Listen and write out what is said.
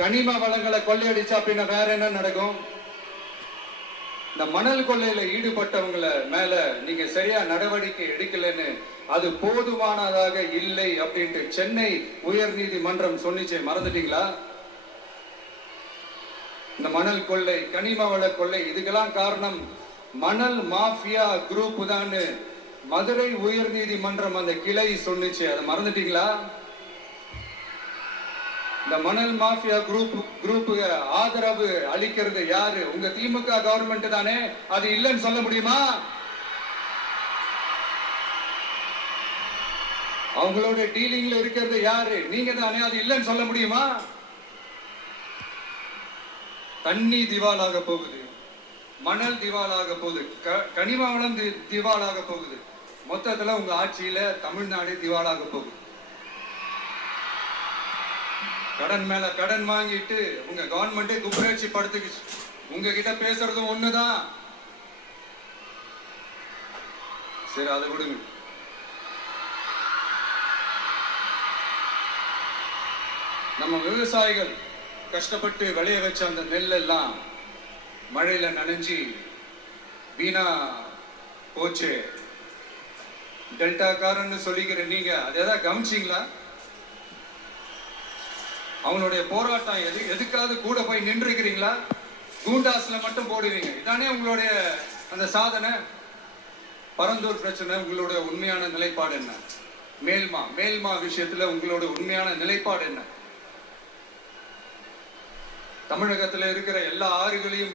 கனிம வளங்களை கொள்ளையடிச்சா அப்படின்னா வேற என்ன நடக்கும்? இந்த மணல் கொள்ளையில ஈடுபட்டவங்களை மேல நீங்க சரியா நடவடிக்கை எடுக்கலன்னு அது போதுமானதாக இல்லை அப்படின்ட்டு சென்னை உயர் நீதிமன்றம் சொன்னிச்சே, மறந்துட்டீங்களா? இந்த மணல் கொள்ளை, கனிம வள கொள்ளை, இதுக்கெல்லாம் காரணம் மணல் மாஃபியா குரூப் தான் மதுரை உயர் நீதிமன்றம் அந்த கிளை சொன்னிச்சு. அதை மறந்துட்டீங்களா? இந்த மணல் மாஃபியா குரூப் ஆதரவு அளிக்கிறது யாரு? உங்க திமுக கவர்மெண்ட் தானே. அது இல்லைன்னு சொல்ல முடியுமா? அவங்களோட டீலிங்ல இருக்கிறது யாரு? நீங்க தானே. அது இல்லைன்னு சொல்ல முடியுமா? தண்ணி திவாலாக போகுது, மணல் திவாலாக போகுது, கனிம வளம் திவாலாக போகுது. மொத்தத்துல உங்க ஆட்சியில தமிழ்நாடு திவாலாக போகுது. கடன் மேல கடன் வாங்கிட்டு உங்க கவர்மெண்டே குப்பராட்சி படுத்துக்குச்சு. உங்ககிட்ட பேசுறதும் ஒண்ணுதான். சரி, அதை விடுங்க. நம்ம விவசாயிகள் கஷ்டப்பட்டு விளைய வச்ச அந்த நெல் எல்லாம் மழையில நனைஞ்சி வீணா போச்சு. டெல்டா காரன்னு சொல்லிக்கிற நீங்க அதை ஏதாவது கவனிச்சிங்களா? அவங்களுடைய போராட்டம் எதுக்காவது கூட போய் நின்றுக்கிறீங்களா? கூண்டாஸ்ல மட்டும் போடுவீங்க. இதானே உங்களுடைய அந்த சாதனை. பரந்தூர் பிரச்சனை, உங்களுடைய உண்மையான நிலைப்பாடு என்ன? மேல்மா விஷயத்துல உங்களோட உண்மையான நிலைப்பாடு என்ன? தமிழகத்துல இருக்கிற எல்லா ஆறுகளையும்